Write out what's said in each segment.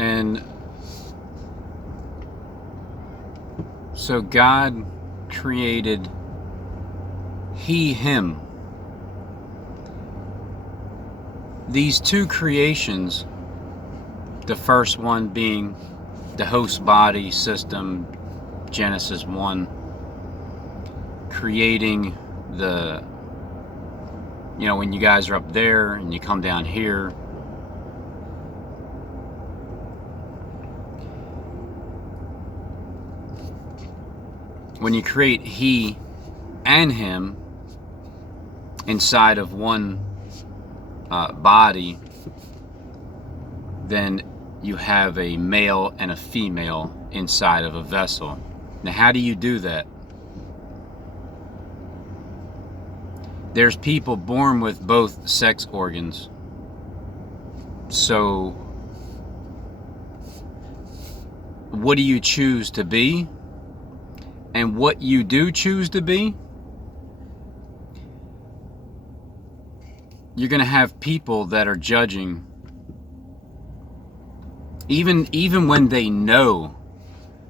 And so God created he, him. These two creations, the first one being the host body system, Genesis 1, creating the, when you guys are up there and you come down here, when you create he and him inside of one body, then you have a male and a female inside of a vessel. Now, how do you do that? There's people born with both sex organs. So, what do you choose to be? And what you do choose to be, you're going to have people that are judging, even when they know.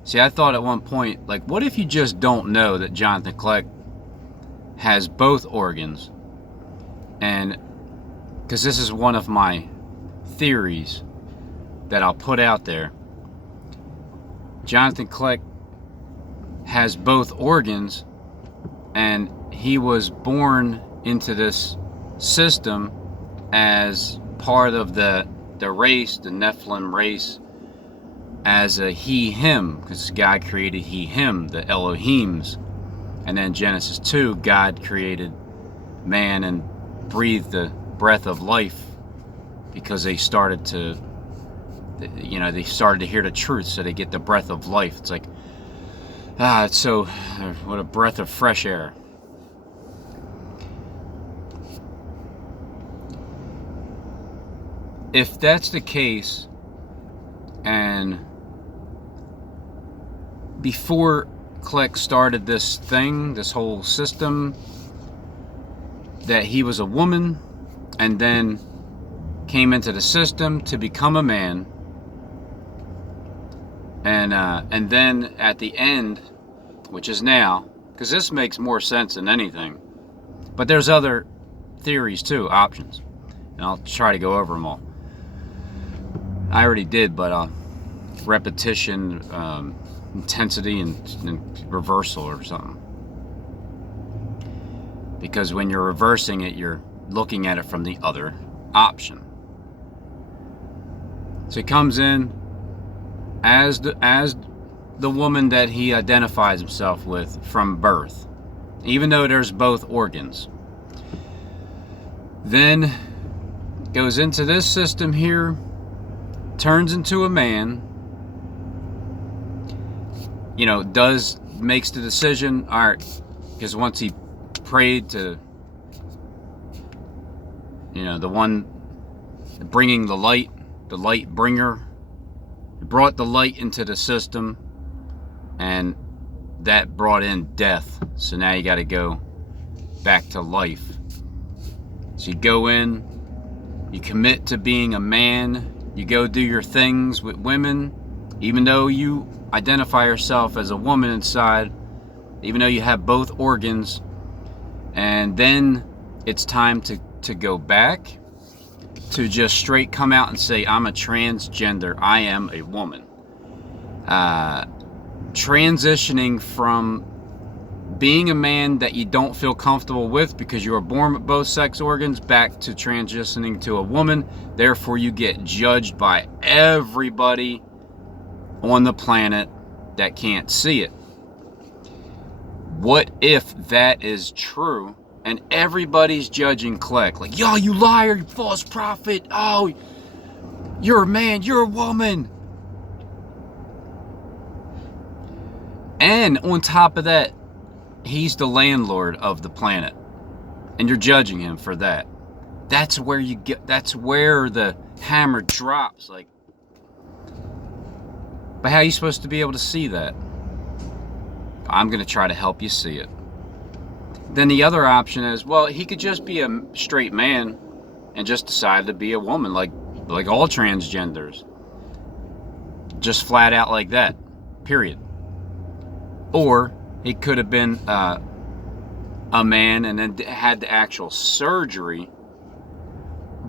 See, I thought at one point, like, what if you just don't know that Jonathan Kleck has both organs? And because this is one of my theories that I'll put out there. Jonathan Kleck has both organs, and he was born into this system as part of the race, the Nephilim race, as a he, him, because God created he, him, the Elohims. And then Genesis 2, God created man and breathed the breath of life because they started to, they started to hear the truth, so they get the breath of life. It's like, it's so, what a breath of fresh air. If that's the case, and before Kleck started this thing, this whole system, that he was a woman and then came into the system to become a man, and then at the end, which is now, because this makes more sense than anything, but there's other theories too, options, and I'll try to go over them all. I already did, but repetition, intensity, and reversal or something. Because when you're reversing it, you're looking at it from the other option. So he comes in as the woman that he identifies himself with from birth, even though there's both organs. Then goes into this system here, turns into a man, makes the decision, all right, because once he prayed to, the one bringing the light bringer, brought the light into the system, and that brought in death. So now you got to go back to life. So you go in, you commit to being a man, you go do your things with women, even though you identify yourself as a woman inside, even though you have both organs, and then it's time to go back to just straight come out and say, I'm a transgender, I am a woman. Transitioning from being a man that you don't feel comfortable with because you were born with both sex organs, back to transitioning to a woman. Therefore, you get judged by everybody on the planet that can't see it. What if that is true and everybody's judging Kleck? Like, yo, you liar, you false prophet. Oh, you're a man, you're a woman. And on top of that, he's the landlord of the planet, and you're judging him for that. That's where the hammer drops. Like, but how are you supposed to be able to see that? I'm going to try to help you see it. Then the other option is, well, he could just be a straight man and just decide to be a woman, like all transgenders. just flat out like that, period. Or it could have been a man and then had the actual surgery.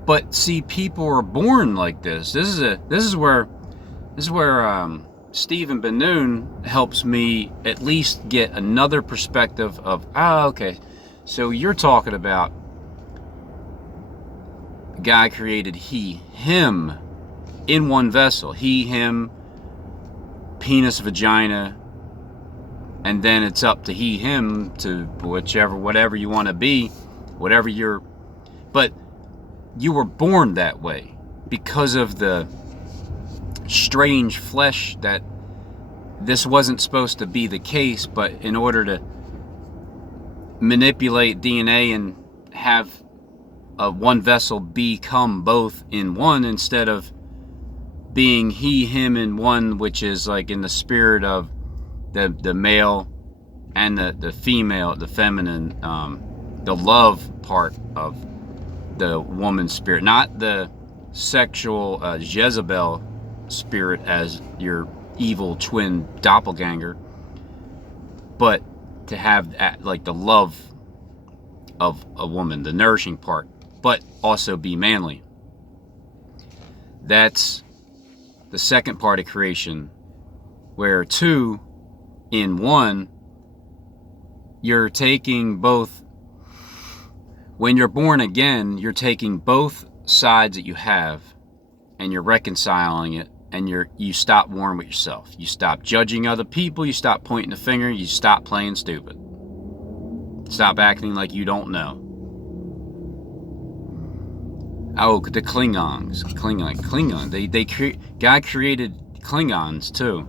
But see, people are born like this. This is where Stephen Ben-Nun helps me at least get another perspective of, okay, so you're talking about God created him in one vessel. He, him, penis, vagina, and then it's up to he, him to whatever you want to be, whatever you're, but you were born that way because of the strange flesh that this wasn't supposed to be the case, but in order to manipulate DNA and have one vessel become both in one instead of being he, him in one, which is like in the spirit of the male and the female, the feminine, the love part of the woman's spirit, not the sexual Jezebel spirit as your evil twin doppelganger, but to have like the love of a woman, the nourishing part, but also be manly. That's the second part of creation, where two in one, you're taking both. When you're born again, you're taking both sides that you have and you're reconciling it, and you stop warring with yourself. You stop judging other people, you stop pointing the finger, you stop playing stupid. Stop acting like you don't know. Oh, the Klingons. God created Klingons too.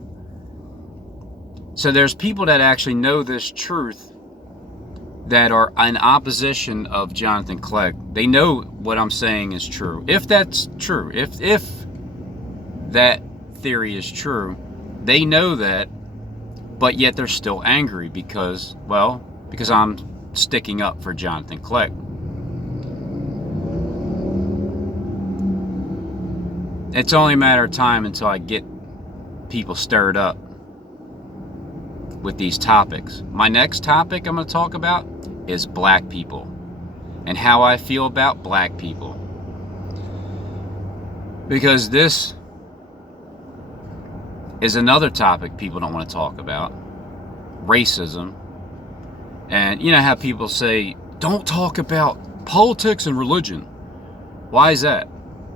So there's people that actually know this truth that are in opposition of Jonathan Clegg. They know what I'm saying is true. If that's true, if that theory is true, they know that, but yet they're still angry because I'm sticking up for Jonathan Clegg. It's only a matter of time until I get people stirred up with these topics. My next topic I'm going to talk about is black people and how I feel about black people. Because this is another topic people don't want to talk about. Racism. And you know how people say, don't talk about politics and religion. Why is that?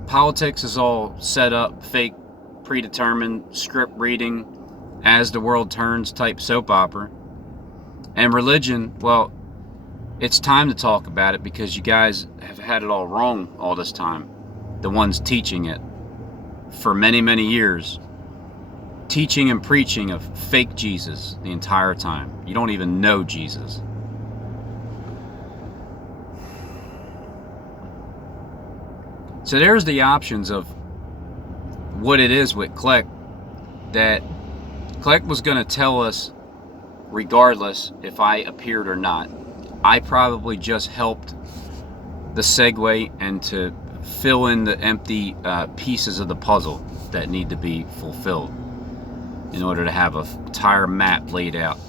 Politics is all set up, fake, predetermined, script reading, as the world turns type soap opera. And religion, well, it's time to talk about it because you guys have had it all wrong all this time. The ones teaching it for many, many years. Teaching and preaching of fake Jesus the entire time. You don't even know Jesus. So there's the options of what it is with Clegg, that Clegg was going to tell us regardless if I appeared or not. I probably just helped the segue and to fill in the empty pieces of the puzzle that need to be fulfilled in order to have an entire map laid out.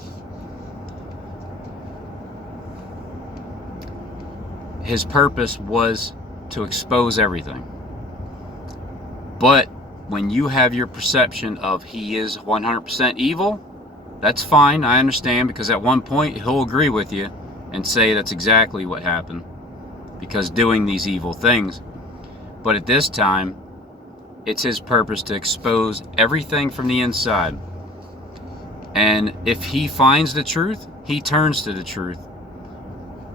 His purpose was to expose everything. But when you have your perception of he is 100% evil, that's fine, I understand, because at one point he'll agree with you and say that's exactly what happened, because doing these evil things. But at this time, it's his purpose to expose everything from the inside. And if he finds the truth, he turns to the truth.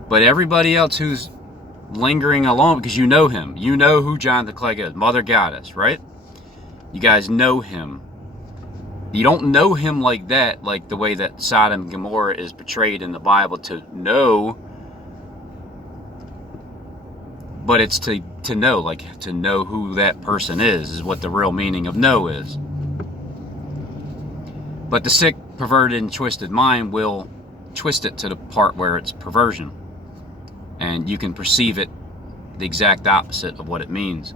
But everybody else who's lingering along, because you know him, you know who Jonathan Clegg is, Mother Goddess, right? You guys know him. You don't know him like that, like the way that Sodom and Gomorrah is portrayed in the Bible to know. But it's to know, like to know who that person is what the real meaning of know is. But the sick, perverted, and twisted mind will twist it to the part where it's perversion. And you can perceive it the exact opposite of what it means.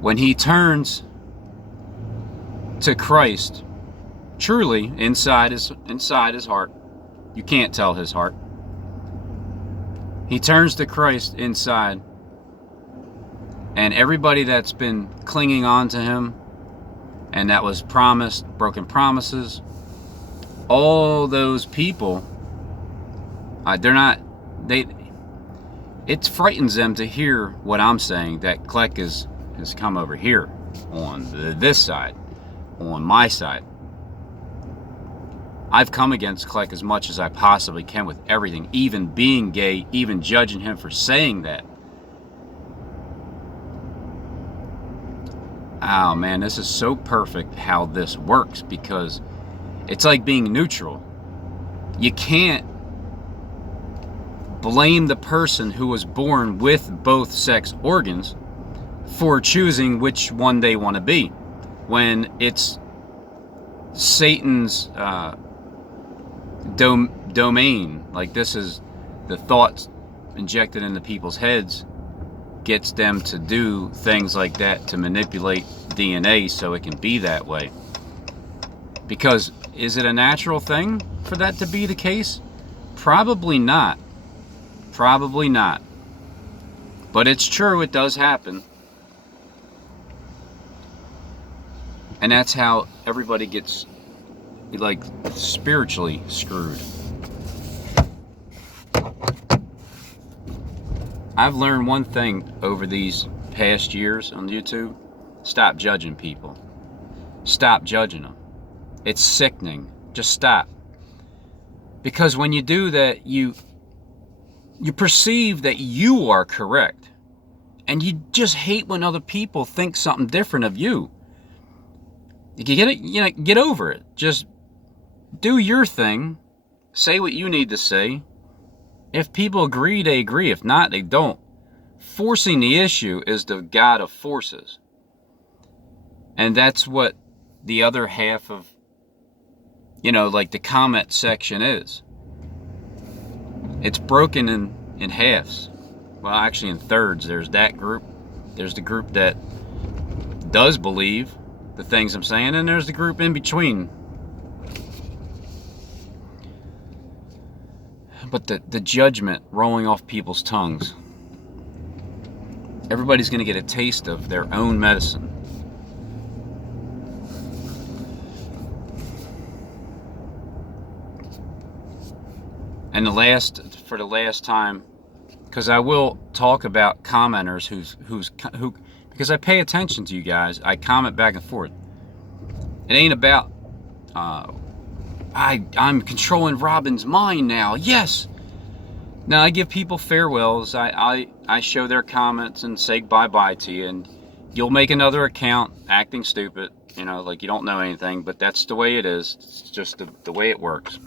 When he turns to Christ, truly inside his heart, you can't tell his heart. He turns to Christ inside, and everybody that's been clinging on to him, and that was promised, broken promises, all those people, it frightens them to hear what I'm saying, that Kleck has come over here on this side, on my side. I've come against Kleck as much as I possibly can with everything, even being gay, even judging him for saying that. Oh man, this is so perfect how this works, because it's like being neutral. You can't blame the person who was born with both sex organs for choosing which one they want to be, when it's Satan's domain. Like, this is the thoughts injected into people's heads, gets them to do things like that, to manipulate DNA so it can be that way. Because is it a natural thing for that to be the case? Probably not. Probably not. But it's true, it does happen. And that's how everybody gets, like, spiritually screwed. I've learned one thing over these past years on YouTube. Stop judging people. Stop judging them. It's sickening. Just stop. Because when you do that, you perceive that you are correct. And you just hate when other people think something different of you. You get it, get over it. Just do your thing. Say what you need to say. If people agree, they agree. If not, they don't. Forcing the issue is the god of forces. And that's what the other half of, like the comment section is. It's broken in halves. Well, actually in thirds. There's that group. There's the group that does believe the things I'm saying, and there's the group in between. But the judgment rolling off people's tongues. Everybody's going to get a taste of their own medicine. And for the last time, because I will talk about commenters who, because I pay attention to you guys, I comment back and forth. It ain't about I'm controlling Robin's mind now. Yes. Now I give people farewells. I show their comments and say bye-bye to you, and you'll make another account acting stupid, like you don't know anything, but that's the way it is. It's just the way it works.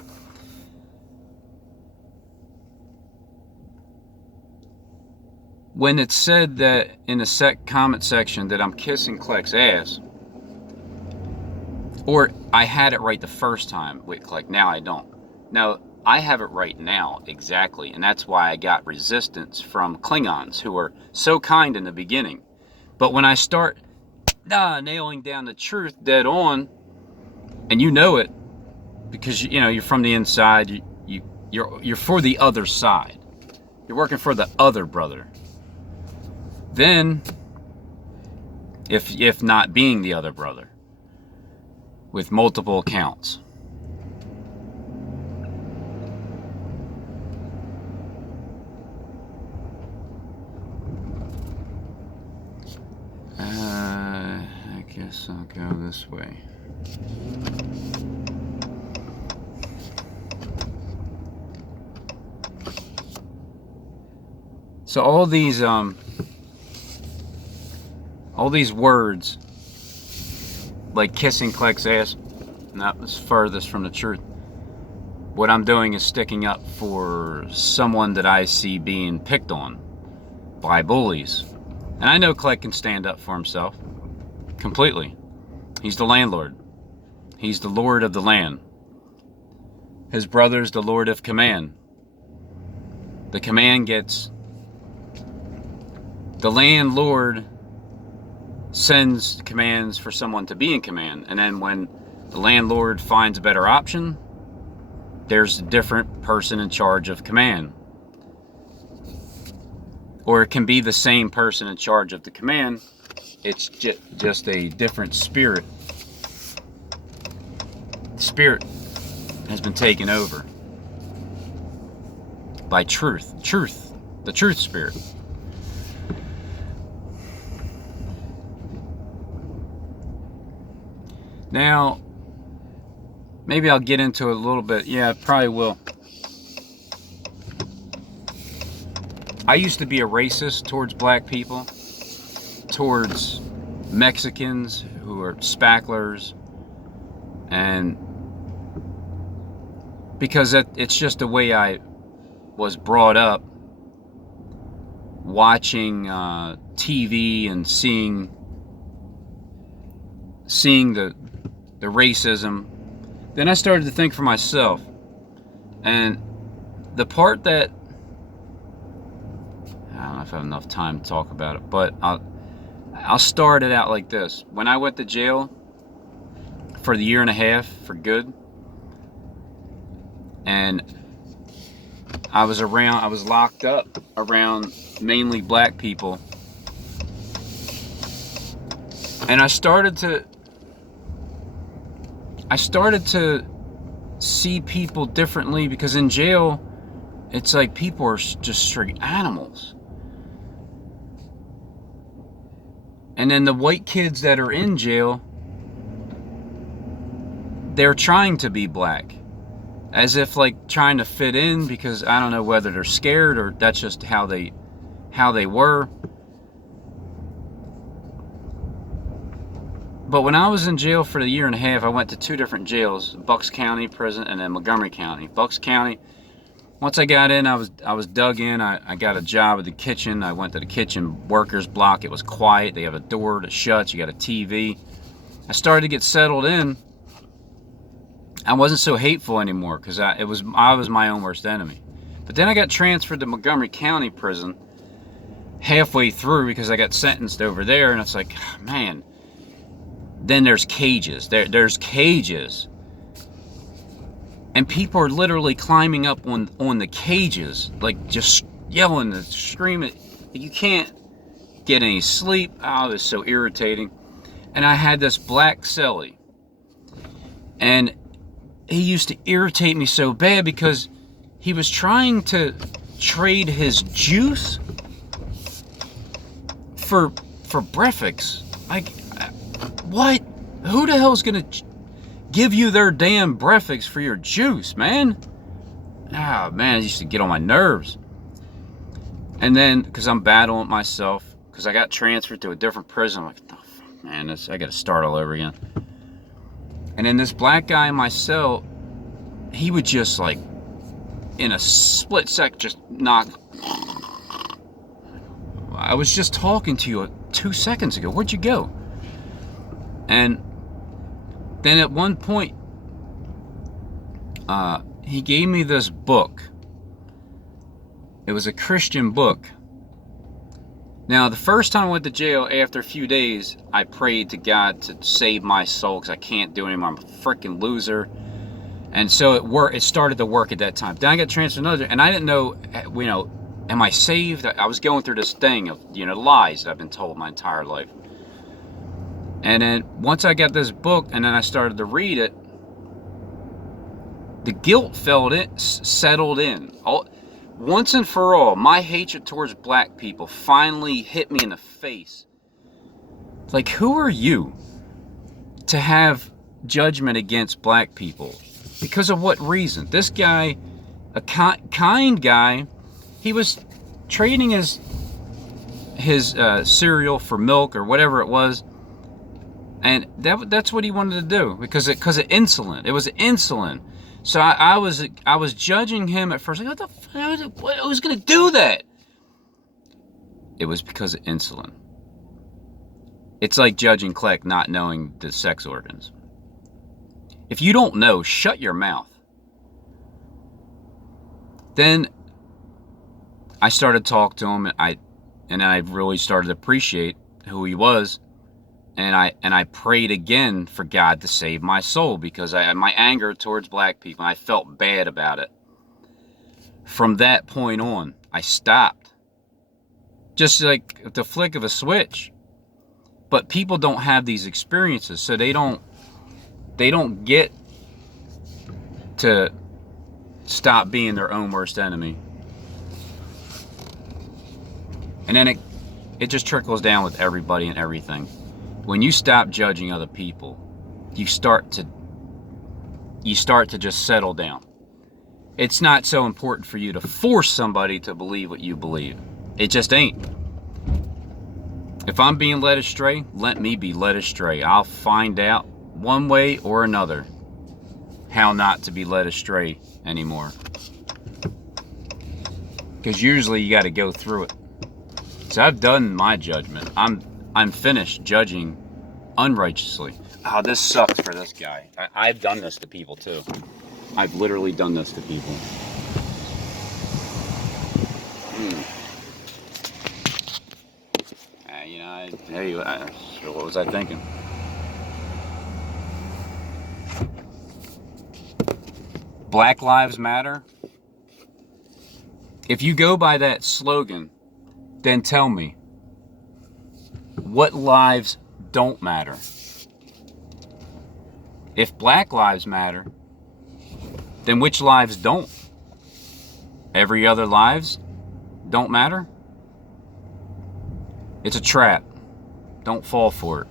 When it's said that in the comment section that I'm kissing Kleck's ass, or I had it right the first time with Kleck, now I don't. Now, I have it right now, exactly, and that's why I got resistance from Klingons, who were so kind in the beginning. But when I start nailing down the truth dead on, and you know it, because you're from the inside, you're for the other side. You're working for the other brother. Then, if not being the other brother, with multiple accounts. I guess I'll go this way. So all these words, like kissing Kleck's ass, and that was furthest from the truth. What I'm doing is sticking up for someone that I see being picked on by bullies. And I know Kleck can stand up for himself. Completely. He's the landlord. He's the lord of the land. His brother's the lord of command. The command gets... The landlord sends commands for someone to be in command. And then when the landlord finds a better option, there's a different person in charge of command. Or it can be the same person in charge of the command. It's just a different spirit. The spirit has been taken over by truth, the truth spirit. Now, maybe I'll get into it a little bit. Yeah, I probably will. I used to be a racist towards black people, towards Mexicans who are spacklers, and because it's just the way I was brought up, watching TV and seeing the racism. Then I started to think for myself, and the part that I don't know if I have enough time to talk about it, but I'll start it out like this. When I went to jail for the 1.5 years for good, and I was locked up around mainly black people, and I started to see people differently, because in jail it's like people are just straight animals. And then the white kids that are in jail, they're trying to be black, as if like trying to fit in, because I don't know whether they're scared or that's just how they were. But when I was in jail for the 1.5 years, I went to 2 different jails, Bucks County prison and then Montgomery County. Bucks County, once I got in, I was dug in. I got a job at the kitchen. I went to the kitchen workers block. It was quiet. They have a door that shuts. You got a TV. I started to get settled in. I wasn't so hateful anymore, because I was my own worst enemy. But then I got transferred to Montgomery County prison halfway through, because I got sentenced over there, and it's like, man. Then there's cages. There's cages. And people are literally climbing up on the cages, like just yelling and screaming. You can't get any sleep. Oh, it's so irritating. And I had this black cellie, and he used to irritate me so bad because he was trying to trade his juice for Brefix. Like, what? Who the hell's gonna give you their damn Brefix for your juice, man? Ah, man, it used to get on my nerves. And then, because I'm battling myself, because I got transferred to a different prison, I'm like, oh, fuck, man, I gotta start all over again. And then this black guy in my cell, he would just like, in a split sec, just knock. I was just talking to you 2 seconds ago. Where'd you go? And then at one point, he gave me this book. It was a Christian book. Now, the first time I went to jail, after a few days, I prayed to God to save my soul, because I can't do it anymore. I'm a freaking loser. And so it started to work at that time. Then I got transferred to another, and I didn't know, am I saved? I was going through this thing of, lies that I've been told my entire life. And then once I got this book and then I started to read it, the guilt settled in. Once and for all, my hatred towards black people finally hit me in the face. Like, who are you to have judgment against black people? Because of what reason? This guy, a kind guy, he was trading his cereal for milk or whatever it was. And that's what he wanted to do, because of insulin. It was insulin. So I was judging him at first. Like, what the fuck? Who's gonna do that? It was because of insulin. It's like judging Kleck not knowing the sex organs. If you don't know, shut your mouth. Then I started to talk to him, and I really started to appreciate who he was. And I prayed again for God to save my soul, because my anger towards black people, I felt bad about it. From that point on, I stopped. Just like the flick of a switch. But people don't have these experiences, so they don't get to stop being their own worst enemy. And then it just trickles down with everybody and everything. When you stop judging other people, you start to just settle down. It's not so important for you to force somebody to believe what you believe. It just ain't. If I'm being led astray, let me be led astray. I'll find out one way or another how not to be led astray anymore. Because usually you got to go through it. So I've done my judgment. I'm finished judging unrighteously. Oh, this sucks for this guy. I've done this to people too. I've literally done this to people. What was I thinking? Black Lives Matter. If you go by that slogan, then tell me, what lives don't matter? If Black Lives Matter, then which lives don't? Every other lives don't matter? It's a trap. Don't fall for it.